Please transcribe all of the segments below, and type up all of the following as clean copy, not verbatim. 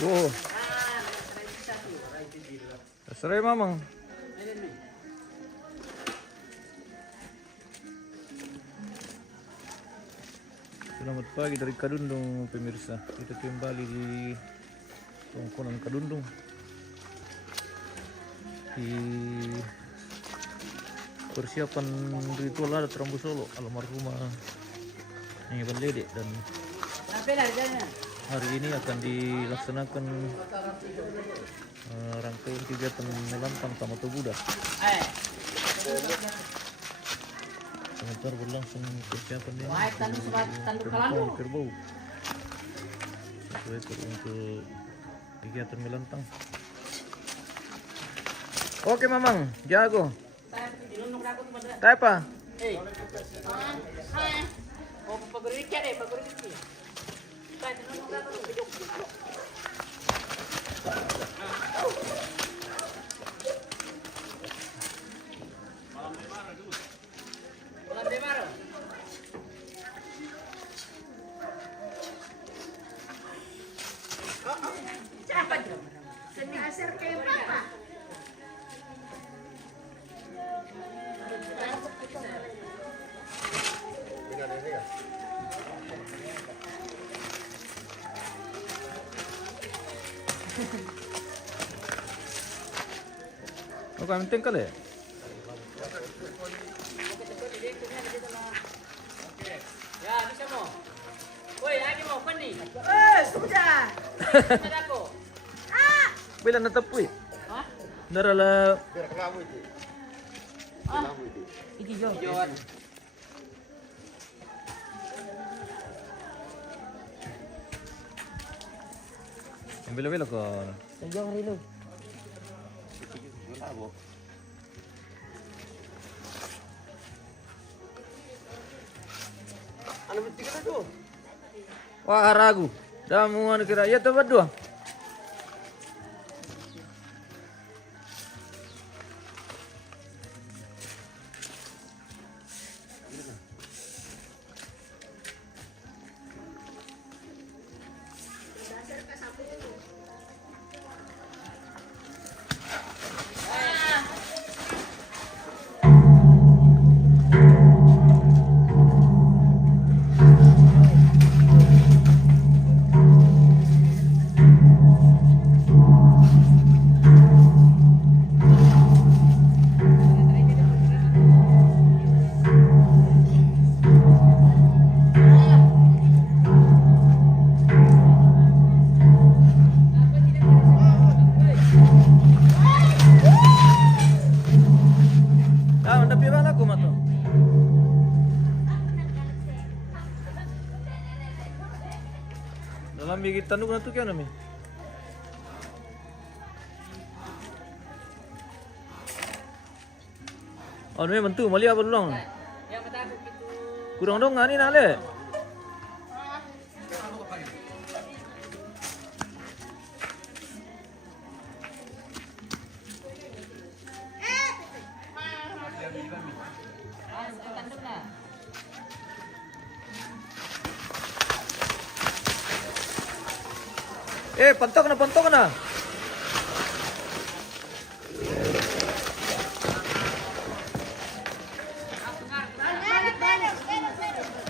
Oh, serai mamang. Selamat pagi dari Kadundung pemirsa. Kita kembali di Tongkonan Kadundung. Di persiapan ritual adat Rambu Solo almarhumah Nyi Bandede, dan hari ini akan dilaksanakan rangkaian kegiatan melantang Tamato Buddha. Sebentar berlangsung persiapan ini kerbau sesuai untuk kegiatan melantang. Oke mamang, jago. Apa? Oh, kami tinggal ya? Ya, bisa mo. Woi, lagi mau apa nih? Sudah. Ada aku. Bila natapui. Hah? Darala Iki jo. Hijauan. bila ko. Sejauh hari lu. Ano ba tinggal na to? Wah, ragu. Damu anu kira ya to berdua. Dalam bigi tanduk na to kaya namin. Oh, namin bantu mali apa dulu? Yang matapos itu. Kurang dong ngani nale. Pantok na.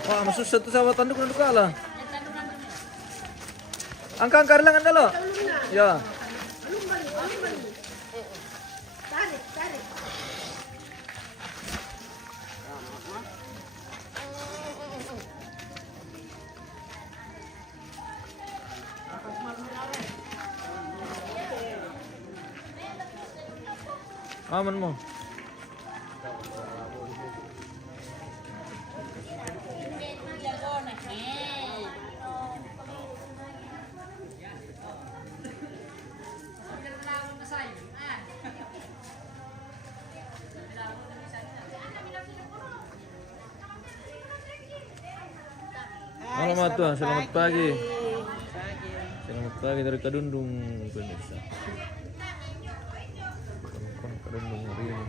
Wah, masuk satu sawah tanduk na kala. Angka lang dalo. Ya. Tarik. Aman mo. Selamat pagi. Selamat pagi dari Kadundung pemirsa. Kadundung hari ini.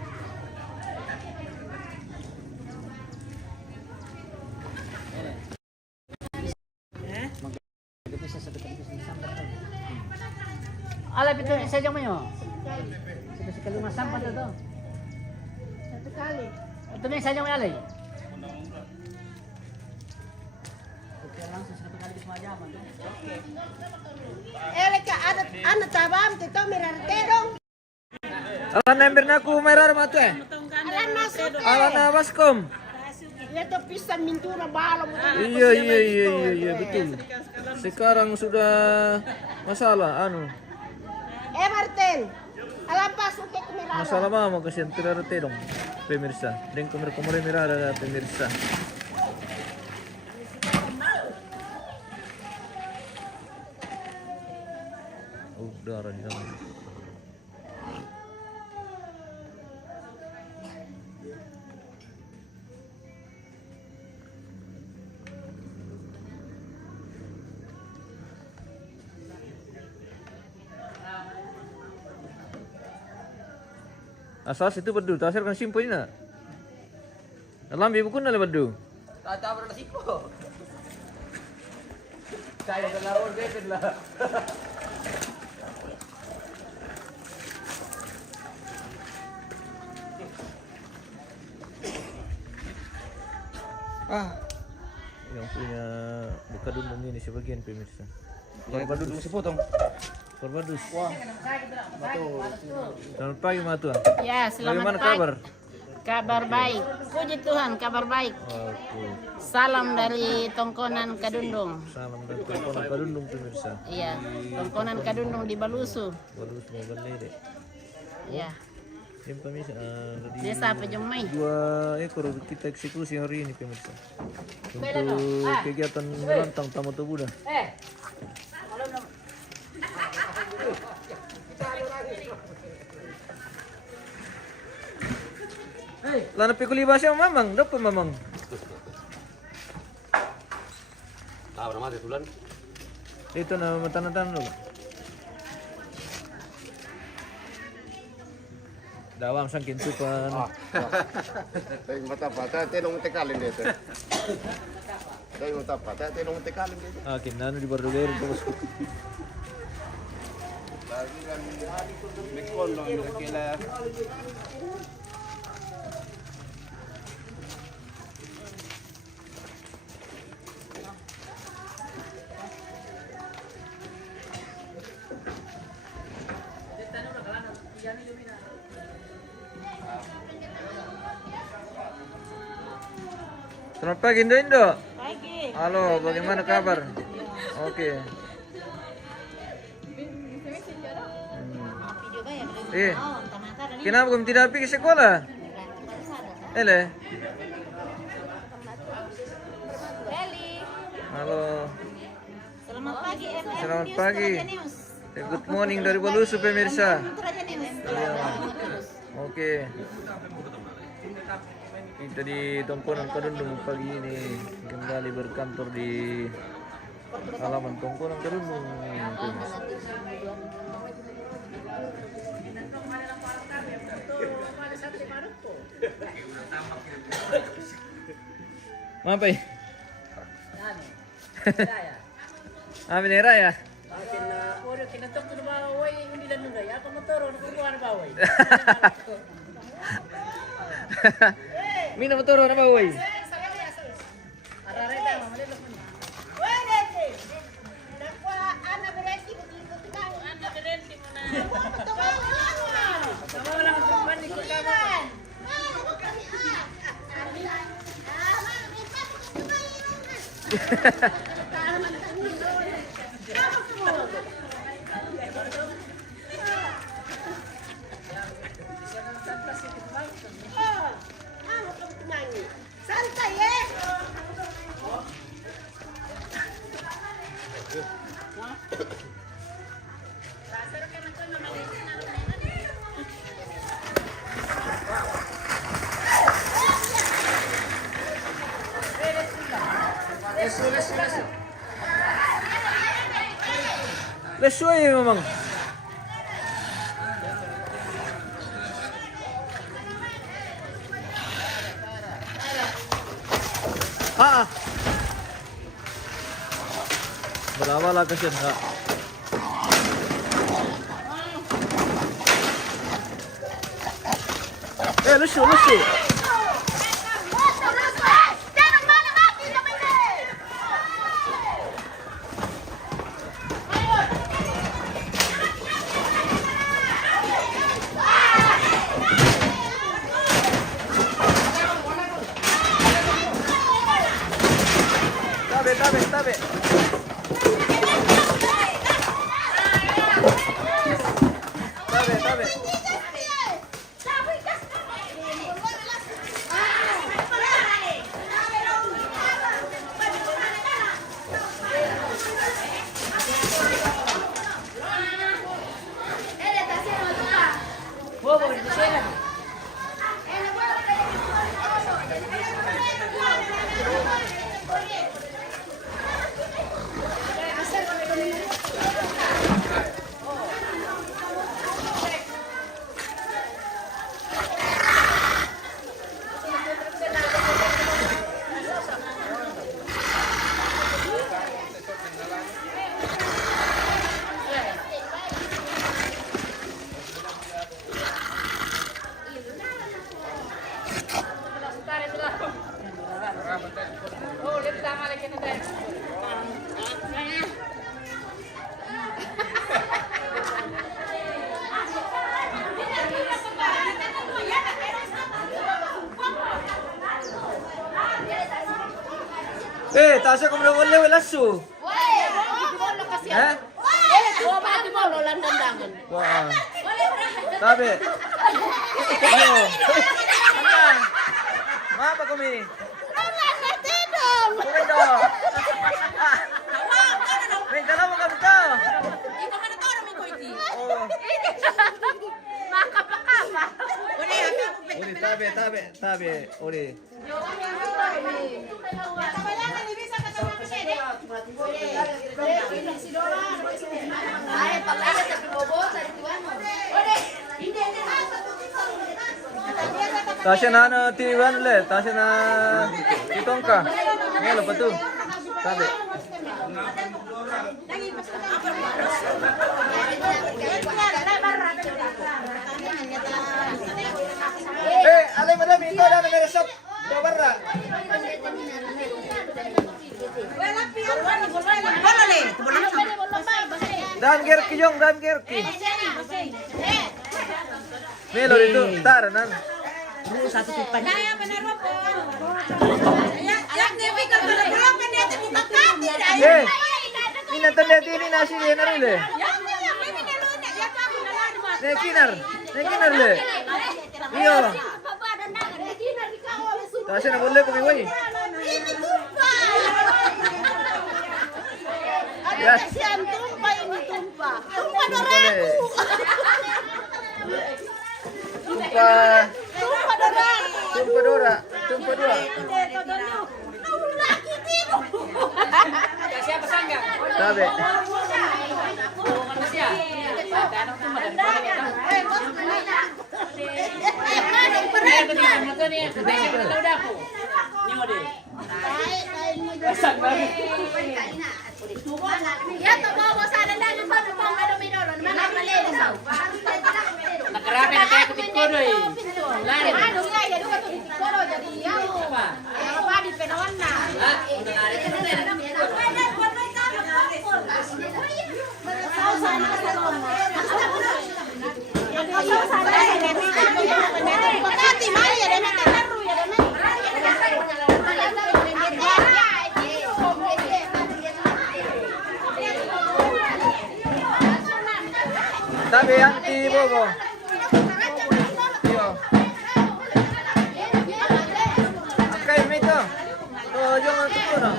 Alay pito sa jang mayo. Sekali masam pa to. Satu kali. Ito na sa jang alay. Oke, langsung satu kali semua jaman. Oke. Leka ada tabam tito mirartedong. Alan number na aku merah matu eh. Alam masuk. Alan na baskom. Itu pisah mintura balo mo. Iya betul. Sekarang sudah masalah anu. Martin. Alam pasok ke kumirado. Masalah mama kasi tirarte dong pemirsa. Dan kemarin mirada pemirsa. Darah di dalam. Asas itu bedu, tasir kan simpo ini nak. Dalam ibu kun ada bedu. Tata berapa sipo? Saya terlalu deket lah. Yang punya bekadun ini sebagian pemirsa. Badut masih potong. Perbadus. Wah. Selamat pagi Matua. Ya, selamat Bagaimana pagi. kabar? Kabar baik. Puji Tuhan, kabar baik. Oke. Salam dari Tongkonan Kadundung. Salam dari Tongkonan Kadundung pemirsa. Iya, Tongkonan Kadundung di Balusu. Baru semua berdiri. Iya. Ini pemirsa. Tadi Desa Pejomai. 2 ekor kita eksekusi hari ini pemirsa. Untuk kegiatan rantang Tamu Buddha. Lana pikuli bahasa mamang, dapat mamang. Tahu nama dia tulan. Itu nama tanah-tanah dulu. Dawam sangkin tupan. Tapi mata patah, tenong tekalin dia tu. Tapi mata patah, tenong tekalin dia. Akin nanu di Bardoger terus. Lagi kan mikon dong kila. Selamat pagi Indo. Pagi. Halo, bagaimana kabar? Oke. Kenapa kamu tidak pergi ke sekolah? Ele. Halo. Selamat pagi, FM. Selamat pagi. Good morning dari Balusu pemirsa. Oke. Kita di Tongkonan Kadundung pagi ini kembali berkantor di halaman Tongkonan Kadundung. Apa ya? Amin era ya. Ora kinatok ko ba way hindi lang nung ya ko motoro ko ko ano ba way. Mina motor na ba oy? Arare ta mamali lo kun. Ana berenti mo na. Tama wala ang trupan ni ko kamo. Santai ya. Lesu ya memang. Berapa lah kesian kak? lusu, lusu. Tabe, tabe, tabe. Tabe, tabe. Tasya kung wala wala su. Eh? Wah. Tabe. Ayo. Ana. Mapa kami? Kumendo. Ring dalawa mo kami to. Oh. Makapakapa. Uri tabe, tabe, tabe. Uri. Tasya na ano tiwan ulit. Tasya na itong ka. Ngayon, pa to. Tabi. Eh, alay madami ito na nag-resop. Barra. Dan gerki jong, dan gerki. Melo itu taranan. Eh, minatan dia ini nasi dia narule. Nekinar le. Iyo. Kasi na boleh kami woi. Ada kasihan tumpah ini tumpah. Tumpah darahku. Tumpah. Tumpah darahku. Tumpah dora. Tumpah dua. Siapa sangga? Tabe. Nakarapi na tayo kutik-kudo eh. Lari. Tabe yang di bobo. Iyo. Angkay mo ito. Oh, yung ano ito na.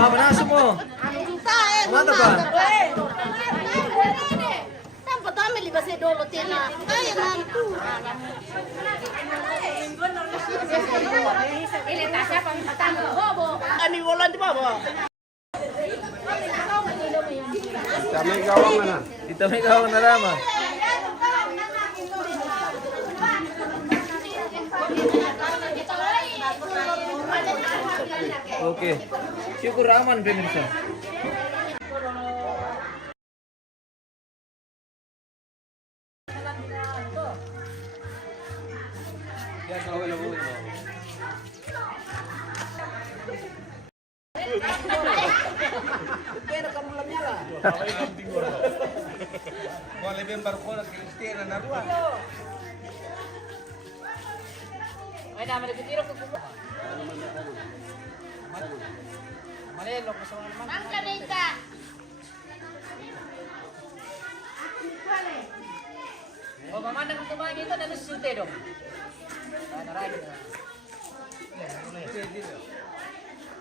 Ah, manaso mo. Mata ba? Tanpa tahu melibat dulu tina. Kaya nantu. Ini tasnya paling pertama. Bobo. ni bola di bawah. Kami gawang mana? Kita may kawan na naman. Oke. Syukur aman pemirsa. Ay, naman nagtitiro ko po. Malelo ko sa mga naman. Ang kanita. O, mamanda kong tumahin dito, nalusute dong. Narami na.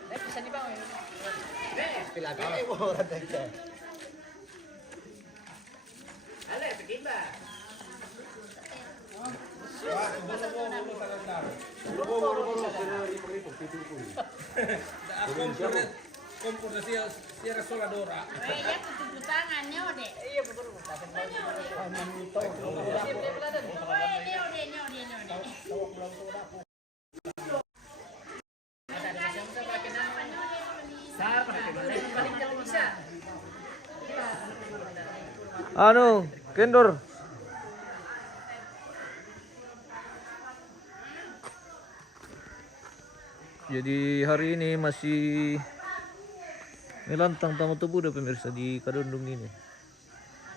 Eh, pisan di ba? Pilapit mo ora dito. Ale, pergi ba? Kompor na siya rasoladora. Ay, ya tututangan nyo de. Iya, betul. Siyempre pala doon. Oy, nyo de. Ada masang sa pakai nama. Sar, pakai nama. Balik kalau bisa. Anu, kendor. Jadi hari ini masih melantang tamu tubuh dah pemirsa di Kadundung ini.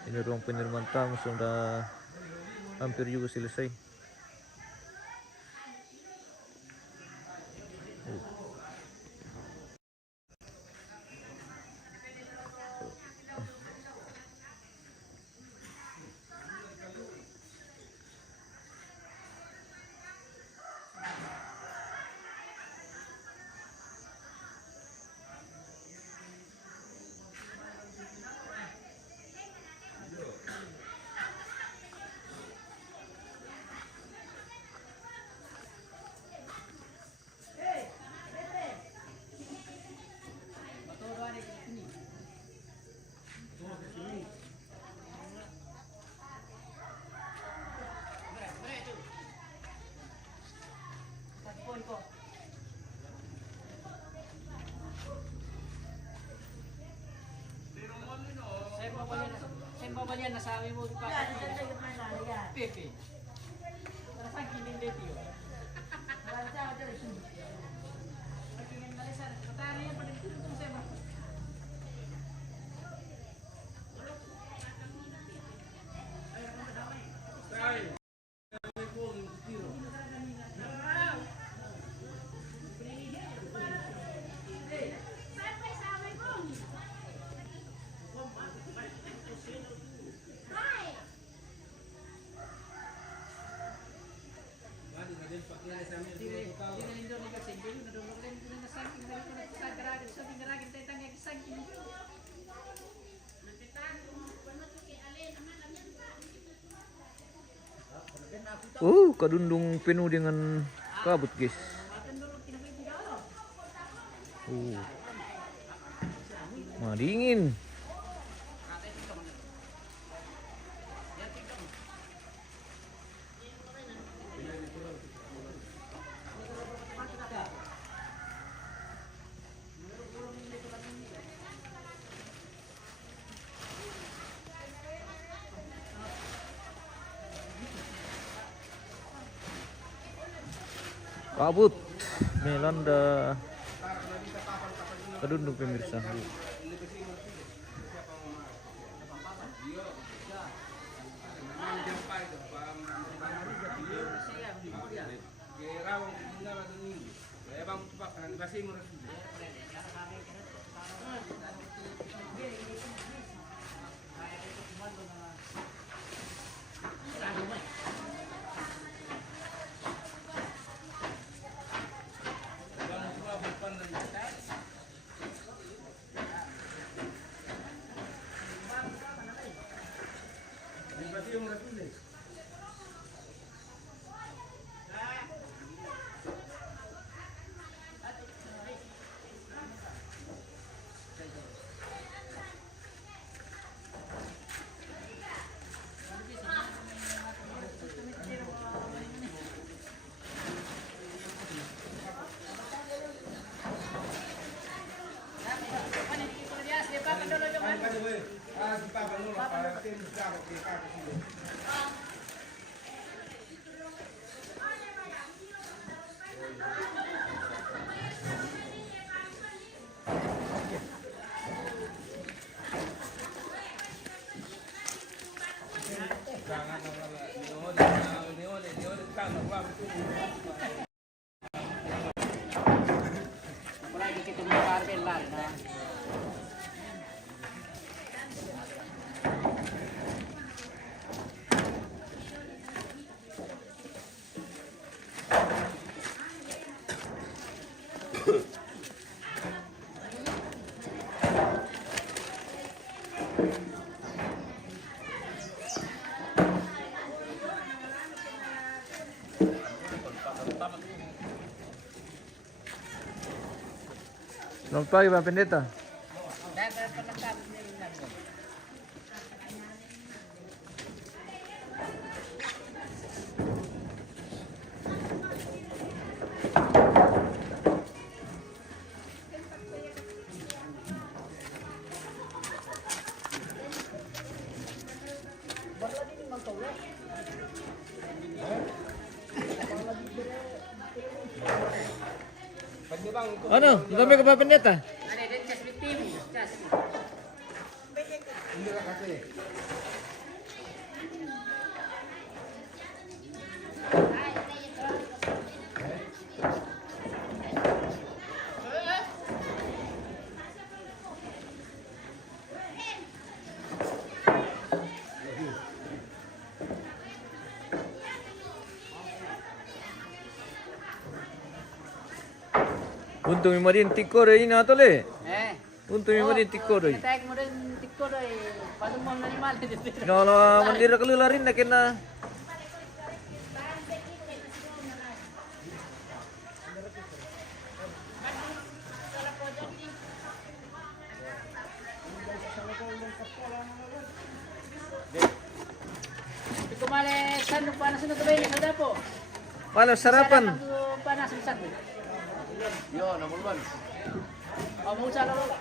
Ini ruang pengiriman tamu sudah hampir juga selesai. Saya mau nasabi mo pa. Pepe. Para sa kinin dito. Kadundung penuh dengan kabut, guys. Dingin. Kabut melanda Kadundung pemirsa. Apalagi kita mau barbel lah. Selamat pagi Pak Pendeta. Ano? Kami ke Pak Pendeta? Ada dan cas tim, cas. Untung yung marin tikor ay ina tole. Eh. Untung yung marin tikor ay. Kita kemudian tikor ay pada mau animal itu. Kalau mandira kelula rin na kena. Ito male sandok panas na tabay sa dapo. Malam sarapan. Panas sa sandok. Yo, nomor 1. Oh, mau cara lo.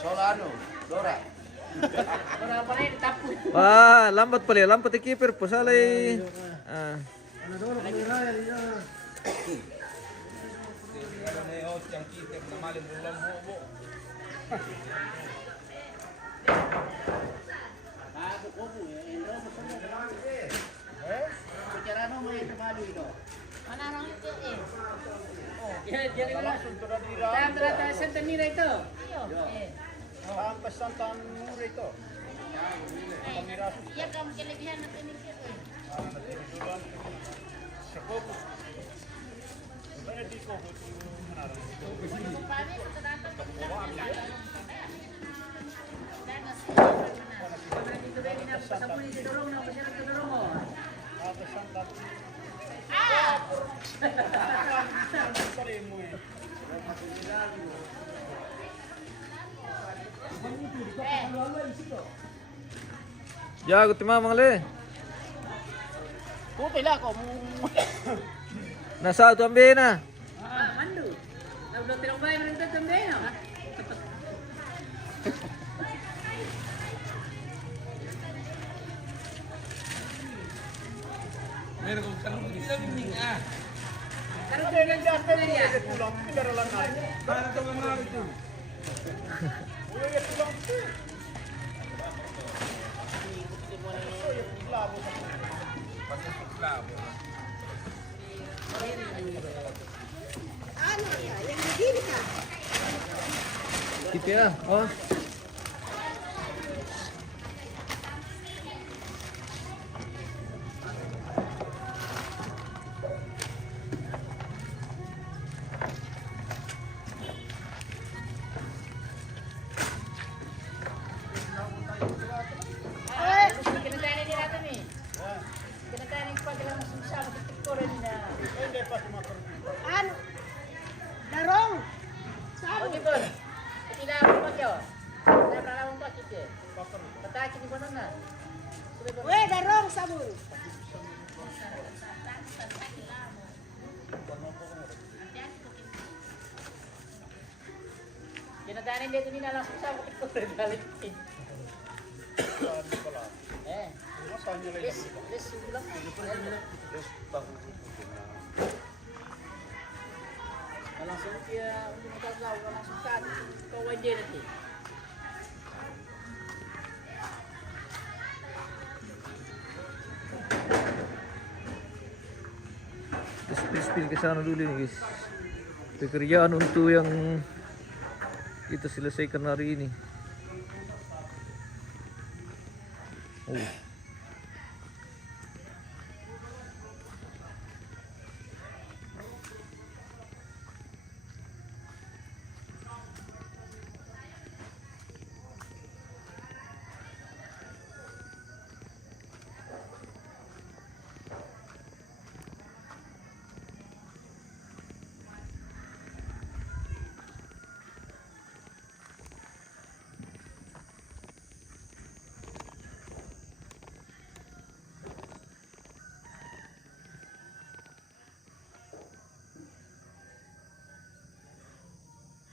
Solano, Dora. Para pala ditapu. Wah, lambat pala. Lambat yung keeper po. Salay. Ah. Bicara no may tumalo ito. Manarang ito eh. Ya, jadi langsung sudah dira. Tanda Santa Mira itu. Sampai Santa Mura itu. Iya kamu kelebihan nanti mikir. Jago timamang le. Kupila ko mo. Nasa ito ang bena. Mandu. Udah tidak baik mereka também não. Meron kong sarong gising ah. Kalau dia yang jatuh ya. Para sa mga ito. Ano ya? Yang begini kan? Gitu ya. Oh. Kinatani din natin eh. Kinatani pa lang susah sa tikuran na. Ano? Darong. Oh, gitu. Tidak apa kyo. Tidak pernah lawan pak kita. Pataki di mana na? Weh, darong sabun. Kinatani dia tu ni langsung susah sa tikuran balik. Langsung dia untuk tahu langsung kan kau wajib nanti. Spill ke sana dulu nih guys. Pekerjaan untuk yang kita selesaikan hari ini. Oh.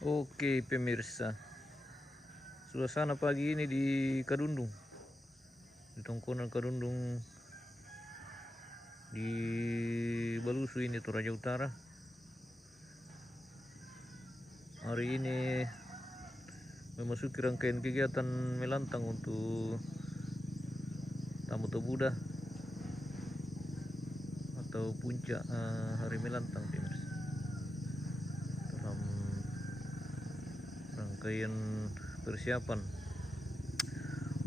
Oke pemirsa, suasana pagi ini di Kadundung, di tongkonan Kadundung di Balusu ini Toraja Utara. Hari ini memasuki rangkaian kegiatan melantang untuk Tamu Tobuda atau puncak hari melantang pemirsa. Dalam rangkaian persiapan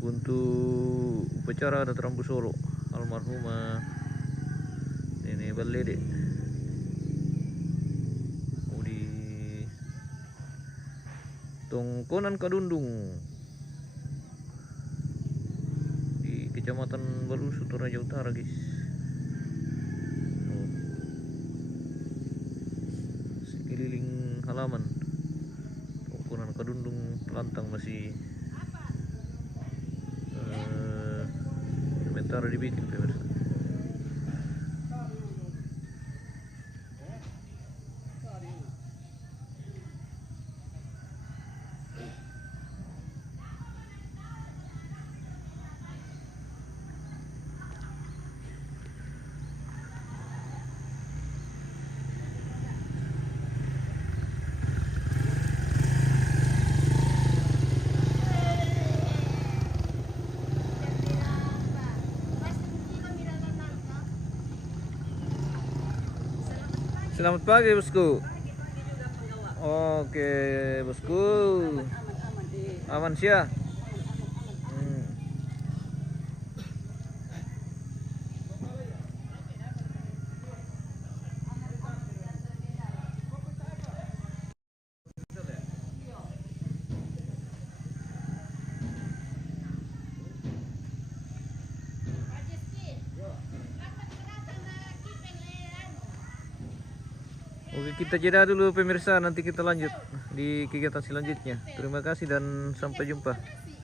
untuk upacara adat Rambu Solo almarhumah Nenek Balede di Tongkonan Kadundung di Kecamatan Balusu Toraja Utara guys. Sekeliling halaman Tongkonan Kadundung lantang masih sementara dibikin pemirsa. Selamat pagi bosku. Oke bosku. Aman sih ya. Oke, kita jeda dulu pemirsa, nanti kita lanjut di kegiatan selanjutnya. Terima kasih dan sampai jumpa.